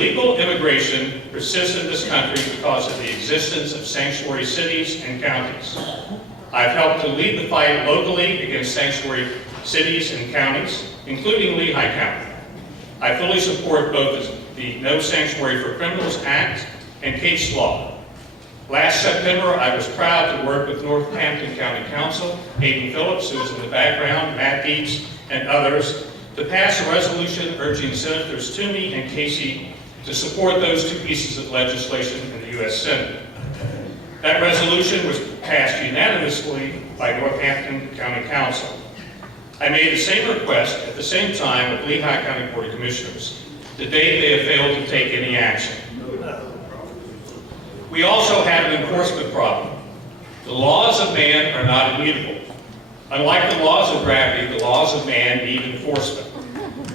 illegal immigration persists in this country because of the existence of sanctuary cities and counties. I've helped to lead the fight locally against sanctuary cities and counties, including Lehigh County. I fully support both the No Sanctuary for Criminals Act and case law. Last September, I was proud to work with Northampton County Council, Hayden Phillips, who is in the background, Matt Dietz, and others, to pass a resolution urging Senators Toomey and Casey to support those two pieces of legislation in the U.S. Senate. That resolution was passed unanimously by Northampton County Council. I made the same request at the same time with Lehigh County Board of Commissioners. To date, they have failed to take any action. We also have an enforcement problem. The laws of man are not immutable. Unlike the laws of gravity, the laws of man need enforcement.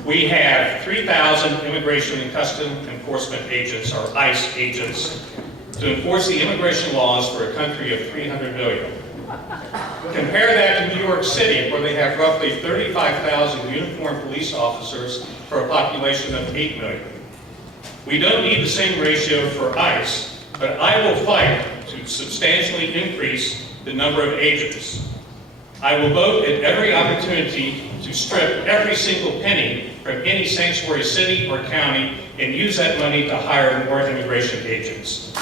We have 3,000 Immigration and Customs Enforcement agents, or ICE agents, to enforce the immigration laws for a country of 300 million. Compare that to New York City, where they have roughly 35,000 uniformed police officers for a population of 8 million. We don't need the same ratio for ICE, but I will fight to substantially increase the number of agents. I will vote at every opportunity to strip every single penny from any sanctuary city or county and use that money to hire more immigration agents.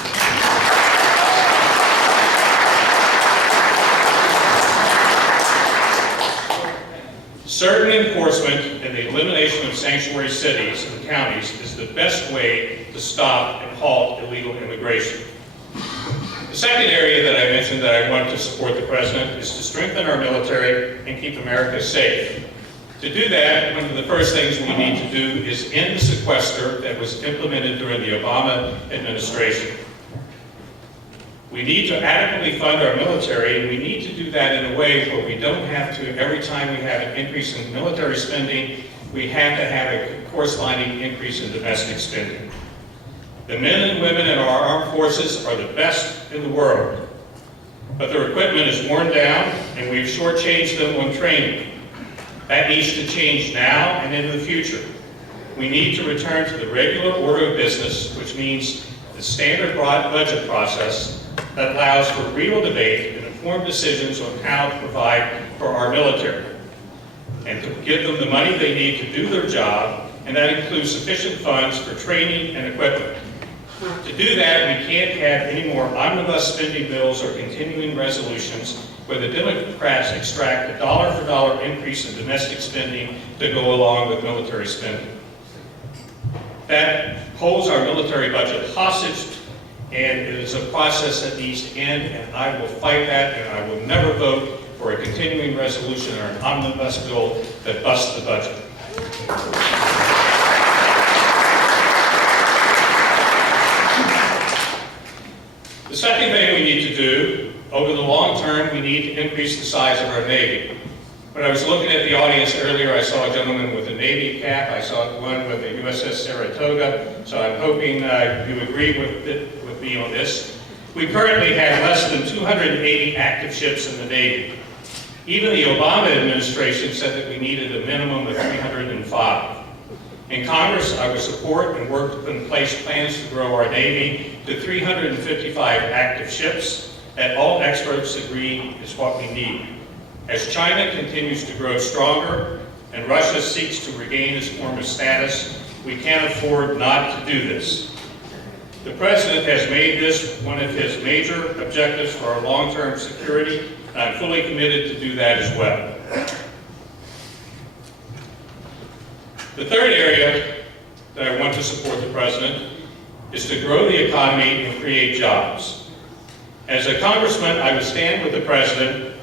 Certain enforcement and the elimination of sanctuary cities and counties is the best way to stop and halt illegal immigration. The second area that I mentioned that I want to support the President is to strengthen our military and keep America safe. To do that, one of the first things we need to do is end the sequester that was implemented during the Obama administration. We need to adequately fund our military, and we need to do that in a way where we don't have to, every time we have an increase in military spending, we have to have a corresponding increase in domestic spending. The men and women in our armed forces are the best in the world, but their equipment is worn down, and we've shortchanged them on training. That needs to change now and into the future. We need to return to the regular order of business, which means the standard budget process that allows for real debate and informed decisions on how to provide for our military, and to give them the money they need to do their job, and that includes sufficient funds for training and equipment. To do that, we can't have any more omnibus spending bills or continuing resolutions where the Democrats extract a dollar-for-dollar increase in domestic spending to go along with military spending. That holds our military budget hostage, and it is a process that needs to end, and I will fight that, and I will never vote for a continuing resolution or an omnibus bill that busts the budget. The second thing we need to do, over the long term, we need to increase the size of our Navy. When I was looking at the audience earlier, I saw a gentleman with a Navy cap. I saw one with a USS Saratoga, so I'm hoping you agree with me on this. We currently have less than 280 active ships in the Navy. Even the Obama administration said that we needed a minimum of 305. In Congress, I would support and work to put in place plans to grow our Navy to 355 active ships that all experts agree is what we need. As China continues to grow stronger and Russia seeks to regain its former status, we can't afford not to do this. The President has made this one of his major objectives for our long-term security, and I'm fully committed to do that as well. The third area that I want to support the President is to grow the economy and create jobs. As a congressman, I would stand with the President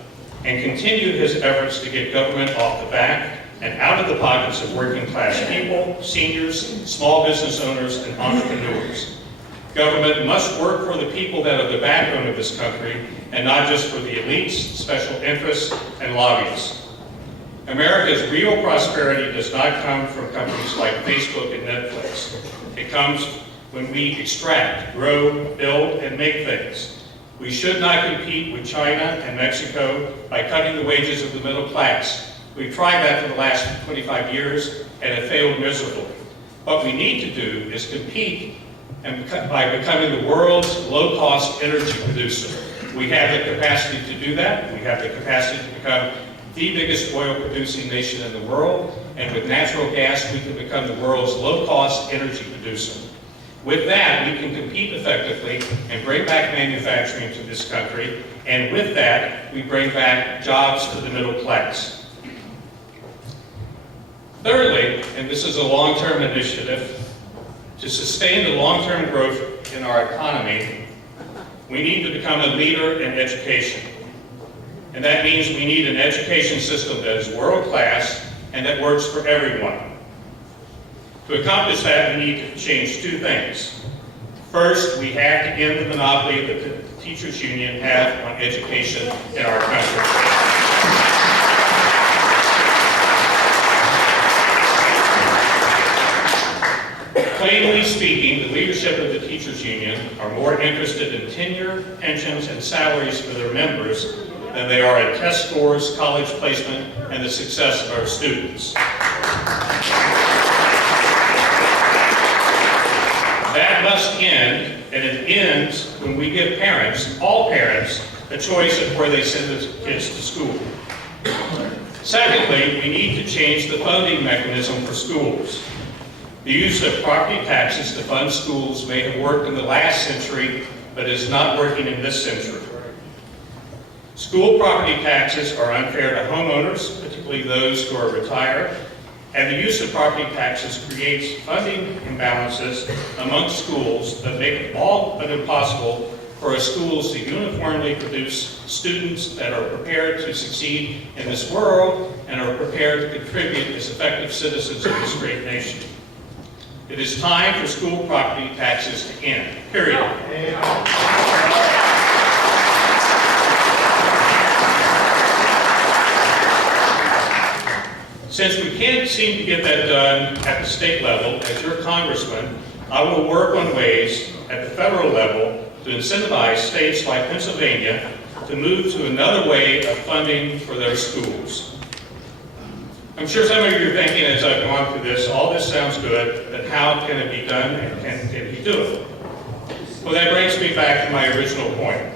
and continue his efforts to get government off the back and out of the pockets of working class people, seniors, small business owners, and entrepreneurs. Government must work for the people that are the backbone of this country, and not just for the elites, special interests, and lobbyists. America's real prosperity does not come from companies like Facebook and Netflix. It comes when we extract, grow, build, and make things. We should not compete with China and Mexico by cutting the wages of the middle class. We've tried that for the last 25 years, and it failed miserably. What we need to do is compete by becoming the world's low-cost energy producer. We have the capacity to do that. We have the capacity to become the biggest oil-producing nation in the world, and with natural gas, we can become the world's low-cost energy producer. With that, we can compete effectively and bring back manufacturing to this country, and with that, we bring back jobs for the middle class. Thirdly, and this is a long-term initiative, to sustain the long-term growth in our economy, we need to become a leader in education. And that means we need an education system that is world-class and that works for everyone. To accomplish that, we need to change two things. First, we have to end the monopoly that the teachers' union have on education in our country. Plainly speaking, the leadership of the teachers' union are more interested in tenure, pensions, and salaries for their members than they are in test scores, college placement, and the success of our students. That must end, and it ends when we give parents, all parents, a choice of where they send their kids to school. Secondly, we need to change the funding mechanism for schools. The use of property taxes to fund schools may have worked in the last century, but is not working in this century. School property taxes are unfair to homeowners, particularly those who are retired, and the use of property taxes creates funding imbalances amongst schools that make it all but impossible for our schools to uniformly produce students that are prepared to succeed in this world and are prepared to contribute as effective citizens of this great nation. It is time for school property taxes to end, period. Since we can't seem to get that done at the state level, as your congressman, I will work on ways at the federal level to incentivize states like Pennsylvania to move to another way of funding for their schools. I'm sure some of you are thinking as I've gone through this, all this sounds good, but how can it be done and can he do it? Well, that brings me back to my original point.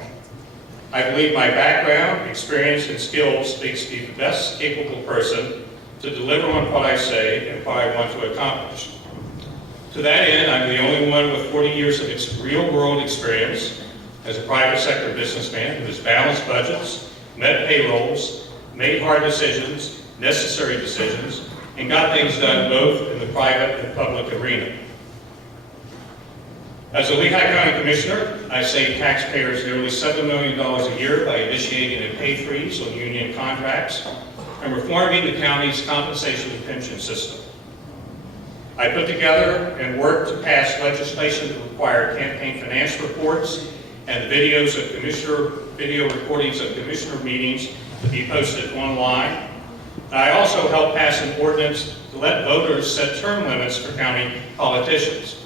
I believe my background, experience, and skills makes me the best capable person to deliver on what I say and what I want to accomplish. To that end, I'm the only one with 40 years of real-world experience as a private sector businessman who has balanced budgets, met payrolls, made hard decisions, necessary decisions, and got things done both in the private and public arena. As a Lehigh County Commissioner, I saved taxpayers nearly $7 million a year by initiating a pay freeze on union contracts and reforming the county's compensation and pension system. I put together and worked to pass legislation that required campaign finance reports and video recordings of commissioner meetings to be posted online. I also helped pass an ordinance to let voters set term limits for county politicians.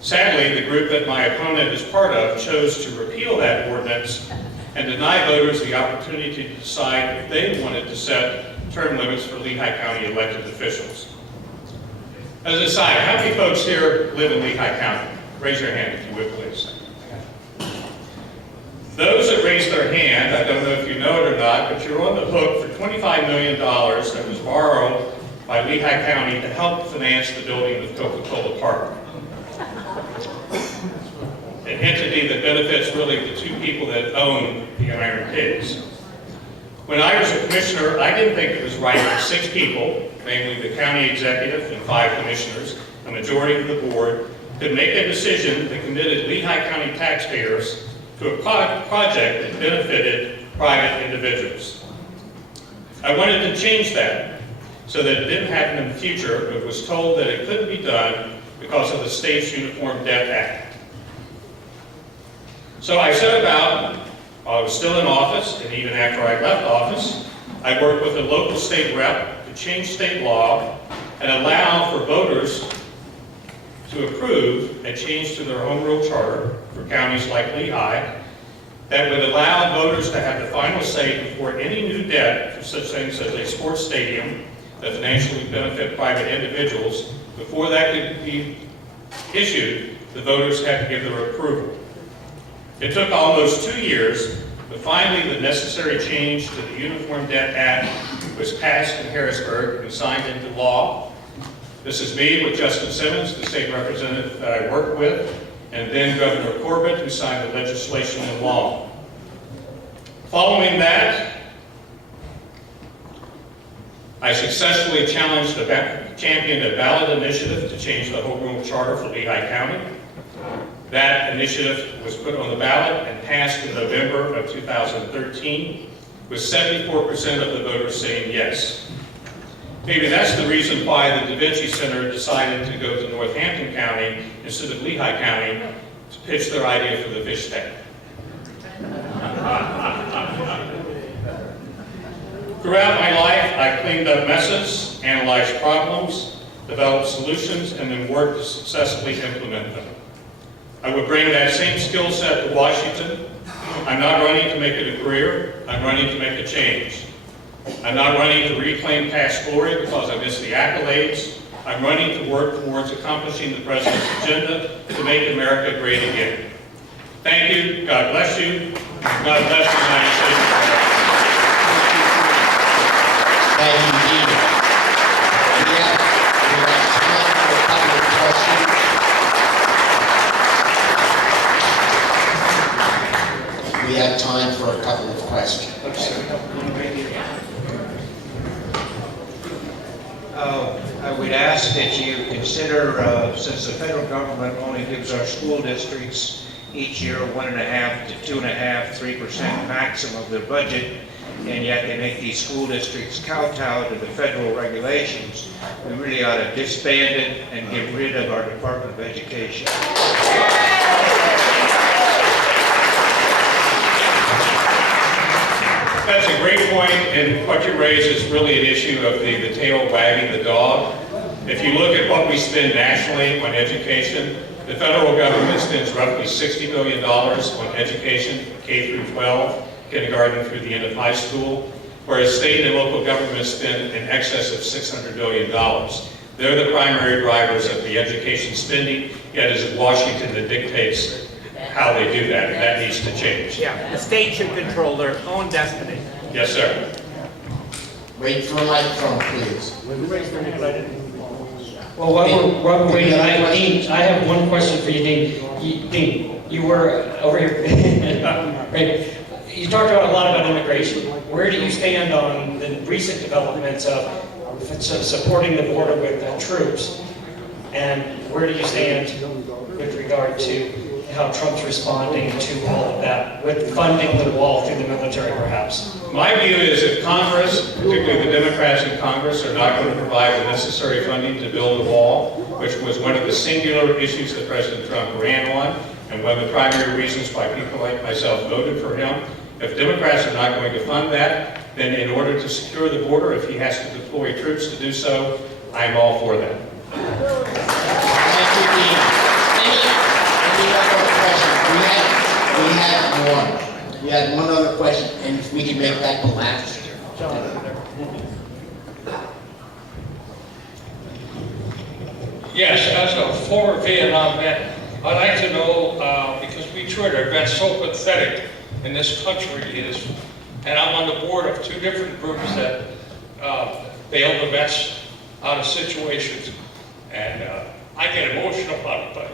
Sadly, the group that my opponent is part of chose to repeal that ordinance and deny voters the opportunity to decide if they wanted to set term limits for Lehigh County elected officials. As an aside, how many folks here live in Lehigh County? Raise your hand if you would, please. Those that raised their hand, I don't know if you know it or not, but you're on the hook for $25 million that was borrowed by Lehigh County to help finance the building of Coca-Cola Park. An entity that benefits really the two people that own the Iron Pigs. When I was a commissioner, I didn't think it was right that 6 people, namely the county executive and 5 commissioners, a majority of the board, could make a decision that committed Lehigh County taxpayers to a project that benefited private individuals. I wanted to change that so that it didn't happen in the future, but was told that it couldn't be done because of the state's Uniform Debt Act. So I set about, while I was still in office, and even after I left office, I worked with a local state rep to change state law and allow for voters to approve a change to their home rule charter for counties like Lehigh that would allow voters to have the final say before any new debt for such things as a sports stadium that financially benefit private individuals Before that could be issued, the voters had to give their approval. It took almost 2 years, but finally the necessary change to the Uniform Debt Act was passed in Harrisburg and signed into law. This is me with Justin Simmons, the state representative that I worked with, and then Governor Corbett, who signed the legislation into law. Following that, I successfully championed a ballot initiative to change the home rule charter for Lehigh County. That initiative was put on the ballot and passed in November of 2013, with 74% of the voters saying yes. Maybe that's the reason why the Da Vinci Center decided to go to Northampton County instead of Lehigh County to pitch their idea for the fish tank. Throughout my life, I cleaned up messes, analyzed problems, developed solutions, and then worked to successfully implement them. I would bring that same skill set to Washington. I'm not running to make it a career, I'm running to make a change. I'm not running to reclaim past glory because I miss the accolades. I'm running to work towards accomplishing the President's agenda to make America great again. Thank you, God bless you, God bless the United States. Thank you, Dean. We have time for a couple of questions. I would ask that you consider, since the federal government only gives our school districts each year 1.5 to 2.5, 3% maximum of their budget, and yet they make these school districts kowtow to the federal regulations, we really ought to disband it and get rid of our Department of Education. That's a great point, and what you raise is really an issue of the tail wagging the dog. If you look at what we spend nationally on education, the federal government spends roughly $60 billion on education, K through 12, kindergarten through the end of high school, whereas state and local governments spend in excess of $600 billion. They're the primary drivers of the education spending, yet it's Washington that dictates how they do that, and that needs to change. Yeah, the state should control their own destiny. Yes, sir. Wait for a microphone, please. Well, while we're waiting, Dean, I have one question for you, Dean. Dean, you were over here. Right. You talked about a lot about immigration. Where do you stand on the recent developments of supporting the border with troops? And where do you stand with regard to how Trump's responding to all of that, with funding the wall through the military, perhaps? My view is if Congress, particularly the Democrats in Congress, are not going to provide the necessary funding to build a wall, which was one of the singular issues that President Trump ran on, and one of the primary reasons why people like myself voted for him, if Democrats are not going to fund that, then in order to secure the border, if he has to deploy troops to do so, I'm all for that. Thank you, Dean. Any other questions? We have one. We had one other question, and if we can make that the last. Yes, as a former Vietnam vet, I'd like to know, because we toured our vets, so pathetic in this country is, and I'm on the board of 2 different groups that bail the vets out of situations, and I get emotional about it, but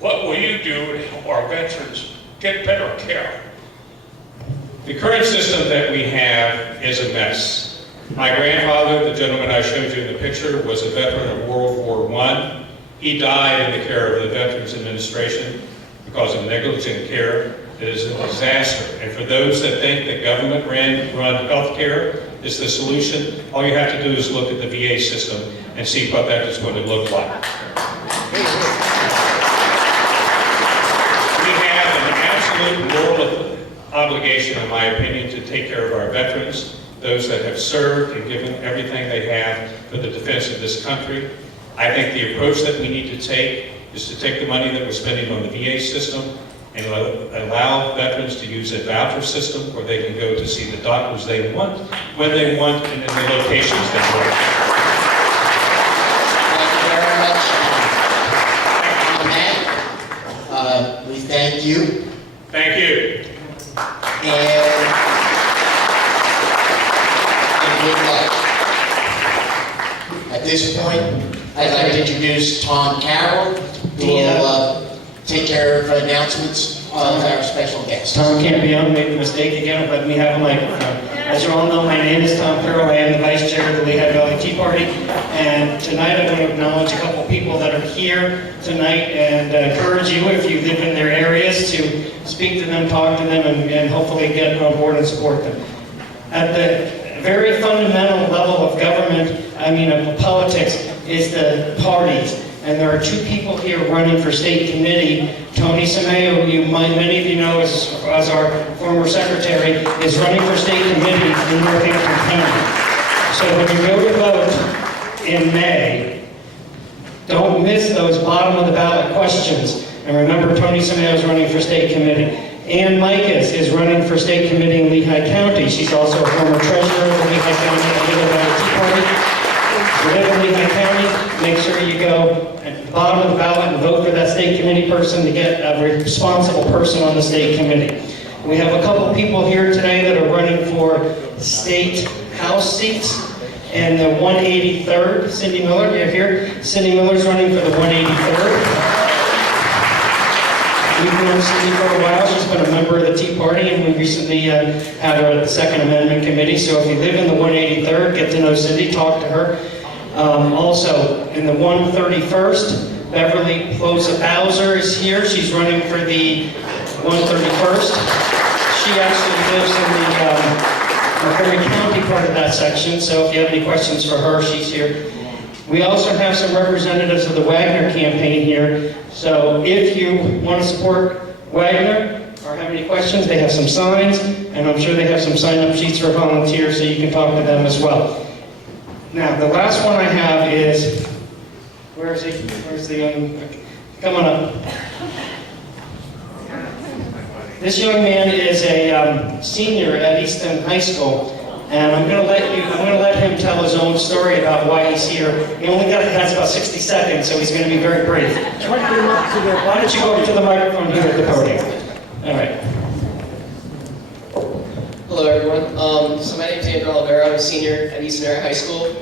what will you do to help our veterans get better care? The current system that we have is a mess. My grandfather, the gentleman I showed you in the picture, was a veteran of World War I. He died in the care of the Veterans Administration because of negligent care. It is a disaster. And for those that think that government-run health care is the solution, all you have to do is look at the VA system and see what that is going to look like. We have an absolute moral obligation, in my opinion, to take care of our veterans, those that have served and given everything they have for the defense of this country. I think the approach that we need to take is to take the money that we're spending on the VA system and allow veterans to use a voucher system where they can go to see the doctors they want, when they want, and in the locations they want. Thank you very much. you. Thank you. And good luck. At this point, I'd like to introduce Tom Carroll, who will take care of announcements of our special guest. Tom can't be on, made a mistake again, let me have a microphone. As you all know, my name is Tom Carroll, I am the Vice Chair of the Lehigh Valley Tea Party, and tonight I want to acknowledge a couple people that are here tonight and encourage you, if you live in their areas, to speak to them, talk to them, and hopefully get on board and support them. At the very fundamental level of government, of politics, is the parties. And there are two people here running for state committee. Tony Sameo, who many of you know as our former secretary, is running for state committee in Northampton County. So when you go to vote in May, don't miss those bottom of the ballot questions. And remember, Tony Sameo is running for state committee. Ann Micas is running for state committee in Lehigh County. She's also a former treasurer of the Lehigh County Lehigh Valley Tea Party. If you live in Lehigh County, make sure you go at the bottom of the ballot and vote for that state committee person to get a responsible person on the state committee. We have a couple people here today that are running for state house seats. And the 183rd, Cindy Miller, you're here. Cindy Miller's running for the 183rd. We've known Cindy for a while. She's been a member of the Tea Party, and we recently had her at the Second Amendment Committee. So if you live in the 183rd, get to know Cindy, talk to her. Also, in the 131st, Beverly Plosa Bowser is here. She's running for the 131st. She actually lives in the Montgomery County part of that section, so if you have any questions for her, she's here. We also have some representatives of the Wagner campaign here, so if you want to support Wagner or have any questions, they have some signs, and I'm sure they have some sign-up sheets for volunteers, so you can talk to them as well. Now, the last one I have is, where is he? Where's the young, come on up. This young man is a senior at Easton High School, and I'm going to let him tell his own story about why he's here. He only has about 60 seconds, so he's going to be very brief. Why don't you go up to the microphone here at the podium? All right. Hello, everyone. So my name is Andrew Olivera. I'm a senior at Easton Area High School.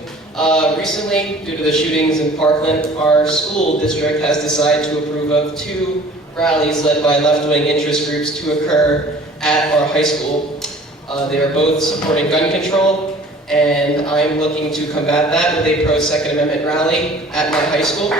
Recently, due to the shootings in Parkland, our school district has decided to approve of 2 rallies led by left-wing interest groups to occur at our high school. They are both supporting gun control, and I'm looking to combat that with a pro-Second Amendment rally at my high school.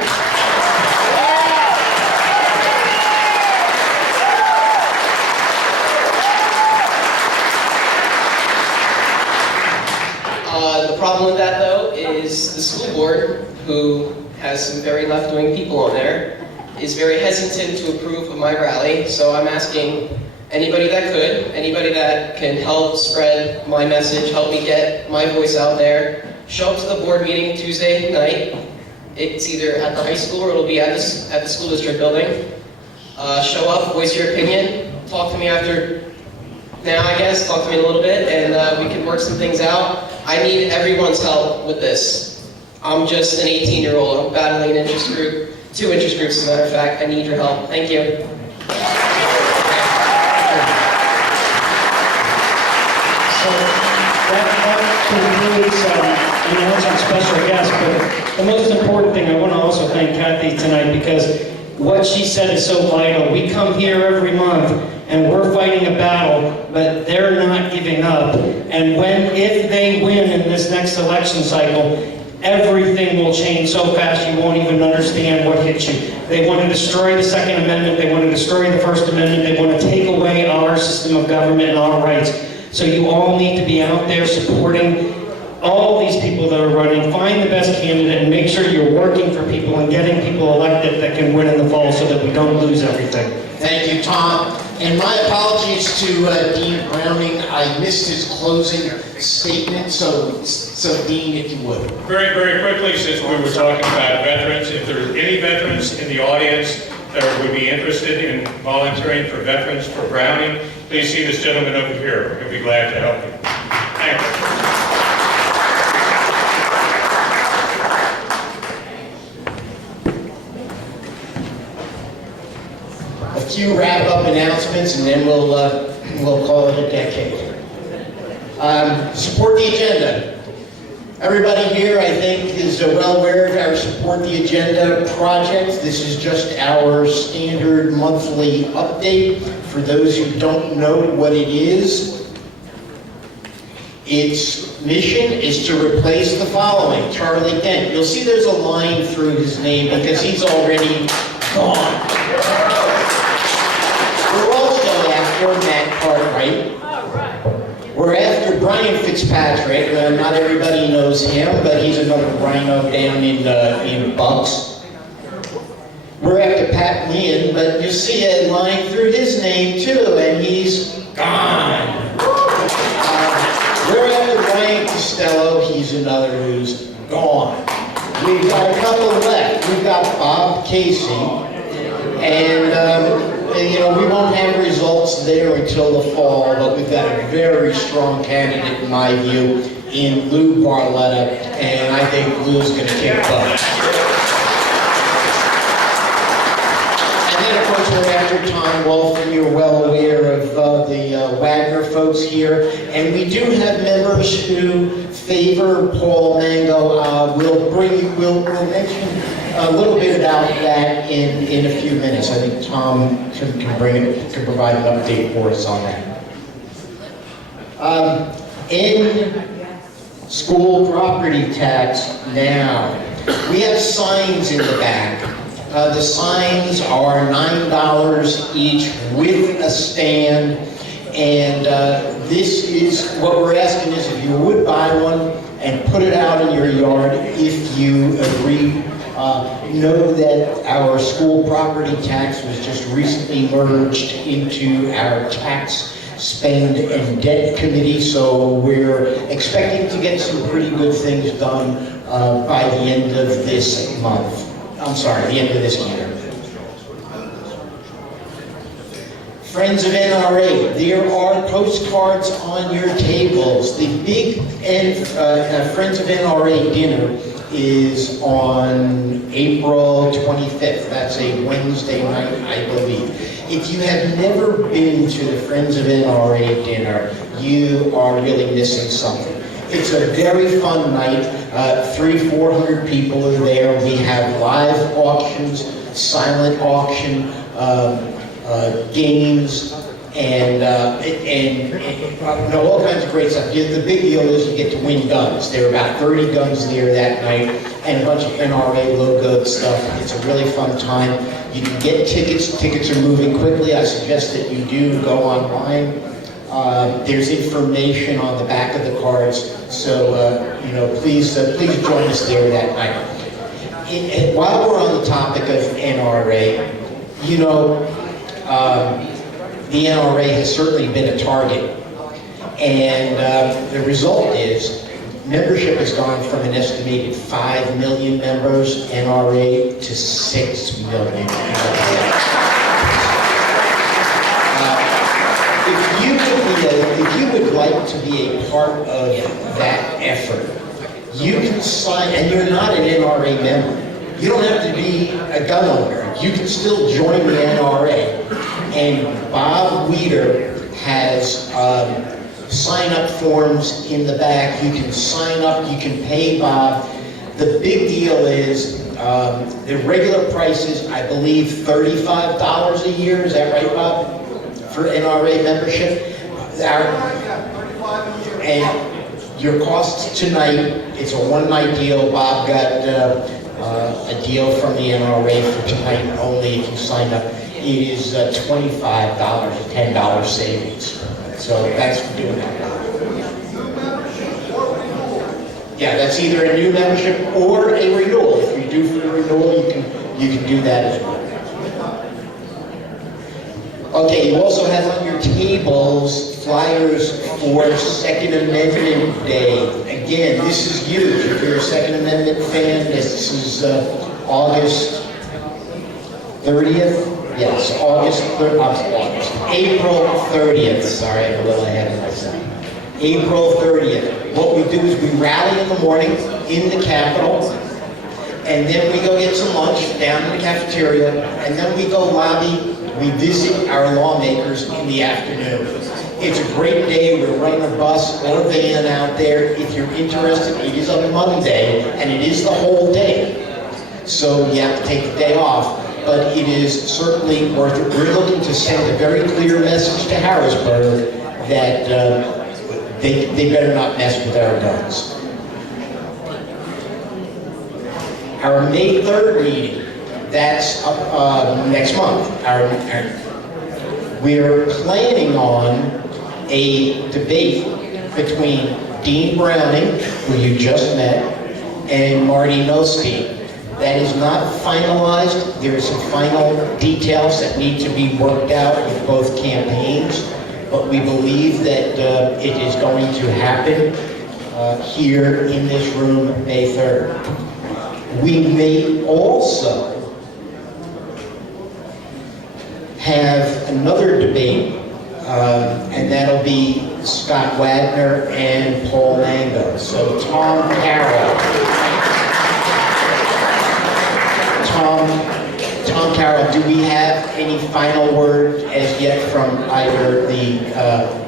The problem with that, though, is the school board, who has some very left-wing people on there, is very hesitant to approve of my rally. So I'm asking anybody that could, anybody that can help spread my message, help me get my voice out there, show up to the board meeting Tuesday night. It's either at the high school or it'll be at the school district building. Show up, voice your opinion, talk to me after now, I guess, talk to me a little bit, and we can work some things out. I need everyone's help with this. I'm just an 18-year-old. I'm battling an interest group, 2 interest groups, as a matter of fact. I need your help. Thank you. So that concludes announcing special guests, but the most important thing, I want to also thank Kathy tonight because what she said is so vital. We come here every month and we're fighting a battle, but they're not giving up. And if they win in this next election cycle, everything will change so fast you won't even understand what hit you. They want to destroy the Second Amendment, they want to destroy the First Amendment, they want to take away our system of government and our rights. So you all need to be out there supporting all these people that are running. Find the best candidate and make sure you're working for people and getting people elected that can win in the fall so that we don't lose everything. Thank you, Tom. And my apologies to Dean Browning. I missed his closing statement, so Dean, if you would. Very, very quickly, since we were talking about veterans, if there are any veterans in the audience that would be interested in volunteering for veterans for Browning, please see this gentleman over here. He'll be glad to help you. Thank you. few wrap-up announcements, and then we'll call it a decade. Support the agenda. Everybody here, I think, is well aware of our Support the Agenda project. This is just our standard monthly update. For those who don't know what it is, its mission is to replace the following. Charlie Dent. You'll see there's a line through his name because he's already gone. We're also after Matt Cartwright. We're after Brian Fitzpatrick. Not everybody knows him, but he's another rhino down in Bucks. We're after Pat Meehan, but you see a line through his name too, and he's gone. We're after Ryan Costello. He's another who's gone. We've got a couple left. We've got Bob Casey, and you know, we won't have results there until the fall, but we've got a very strong candidate, in my view, in Lou Barletta, and I think Lou's going to kick butt. And then, of course, we're after Tom Wolf, and you're well aware of the Wagner folks here, and we do have members who favor Paul Mango. We'll mention a little bit about that in a few minutes. I think Tom can provide an update for us on that. In school property tax now, we have signs in the back. The signs are $9 each with a stand, and this is what we're asking is if you would buy one and put it out in your yard if you agree. Know that our school property tax was just recently merged into our tax spend and debt committee, so we're expecting to get some pretty good things done by the end of this month. I'm sorry, the end of this year. Friends of NRA, there are postcards on your tables. The big Friends of NRA dinner is on April 25th. That's a Wednesday night, I believe. If you have never been to the Friends of NRA dinner, you are really missing something. It's a very fun night. 300-400 people are there. We have live auctions, silent auction, games, and all kinds of great stuff. The big deal is you get to win guns. There are about 30 guns there that night, and a bunch of NRA logo stuff. It's a really fun time. You can get tickets. Tickets are moving quickly. I suggest that you do go online. There's information on the back of the cards, so please join us there that night. And while we're on the topic of NRA, the NRA has certainly been a target, and the result is membership has gone from an estimated 5 million members NRA to 6 million. If you would like to be a part of that effort, you can sign, and you're not an NRA member. You don't have to be a gun owner. You can still join the NRA. And Bob Weeder has sign-up forms in the back. You can sign up, you can pay Bob. The big deal is the regular price is, I believe, $35 a year. Is that right, Bob? For NRA membership? And your cost tonight, it's a one-night deal. Bob got a deal from the NRA for tonight only if you sign up. It is $25, $10 savings. So that's for doing that. Yeah, that's either a new membership or a renewal. If you do for the renewal, you can do that as well. Okay, you also have on your tables flyers for Second Amendment Day. Again, this is huge. If you're a Second Amendment fan, this is August 30th. Yes, April 30th. Sorry, I'm a little ahead of myself. April 30th. What we do is we rally in the morning in the Capitol, and then we go get some lunch down in the cafeteria, and then we go lobby we visit our lawmakers in the afternoon. It's a great day. We're running a bus or van out there. If you're interested, it is on Monday, and it is the whole day. So you have to take the day off, but it is certainly worth it. We're looking to send a very clear message to Harrisburg that they better not mess with our guns. Our May 3rd meeting, that's next month. We're planning on a debate between Dean Browning, who you just met, and Marty Milstein. That is not finalized. There are some final details that need to be worked out with both campaigns, but we believe that it is going to happen here in this room May 3rd. We may also have another debate, and that'll be Scott Wagner and Paul Mango. So Tom Carroll, do we have any final word as yet from either the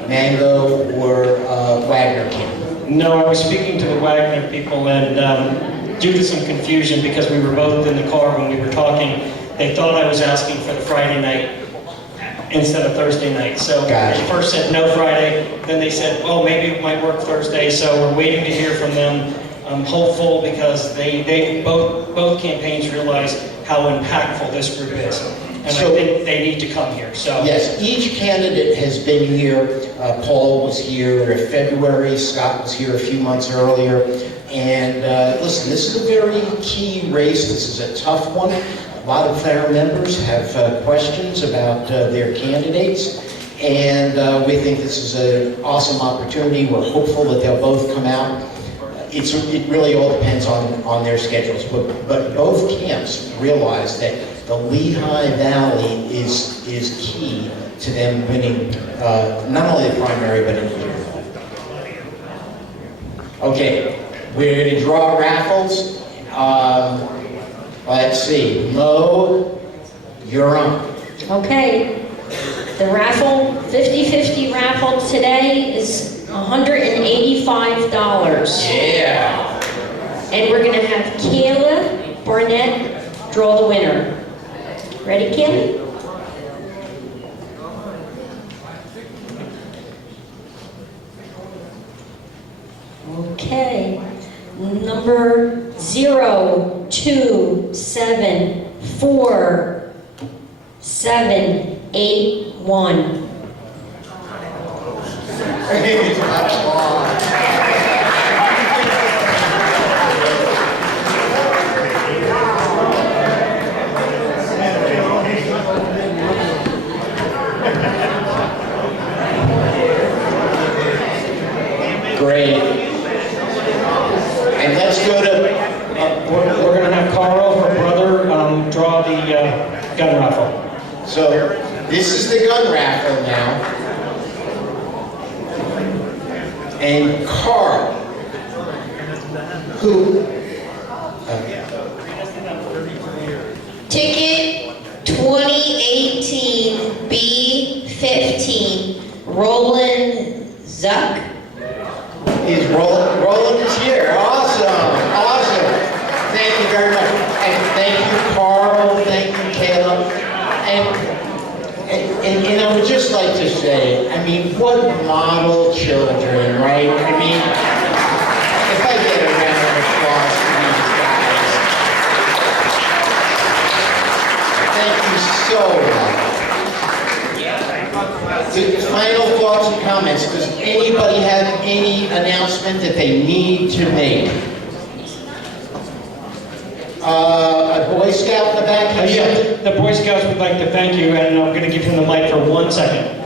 Mango or Wagner camp? No, I was speaking to the Wagner people, and due to some confusion, because we were both in the car when we were talking, they thought I was asking for the Friday night instead of Thursday night. So Gotcha. they first said no Friday, then they said, well, maybe it might work Thursday, so we're waiting to hear from them. I'm hopeful because they both campaigns realize how impactful this group is. And So- I think they need to come here, so. Yes, each candidate has been here. Paul was here in February, Scott was here a few months earlier. And listen, this is a very key race. This is a tough one. A lot of our members have questions about their candidates. And we think this is an awesome opportunity. We're hopeful that they'll both come out. It really all depends on their schedules. But both camps realize that the Lehigh Valley is key to them winning not only the primary, but in the year. Okay, we're going to draw raffles. Let's see, Mo, you're on. Okay, the raffle, 50-50 raffle today is $185. Yeah. And we're gonna have Kathy Barnette draw the winner. Ready, Kathy? Okay, number 0274-781. Great. And let's go to, We're going to have Carl, her brother, draw the gun raffle. so this is the gun raffle now. And Carl, who, Ticket 2018 B15, Roland Zuck. is Roland is here. Awesome. Thank you very much. And thank you, Carl. Thank you, Caleb. And I would just like to say, I mean, what model children, right? I mean, if I get a round of applause for these guys. Thank you so much. Final thoughts and comments. Does anybody have any announcement that they need to make? A Boy Scout in the back has something? The Boy Scouts would like to thank you, and I'm going to give him the mic for 1 second.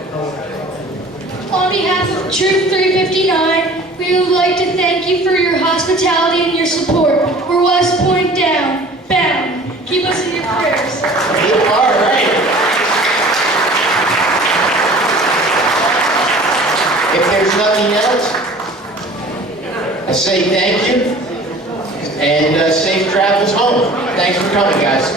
On behalf of Troop 359, we would like to thank you for your hospitality and your support. We're West Point down, bound. Keep us in your prayers. All right. If there's nothing else, I say thank you and safe travels home. Thanks for coming, guys.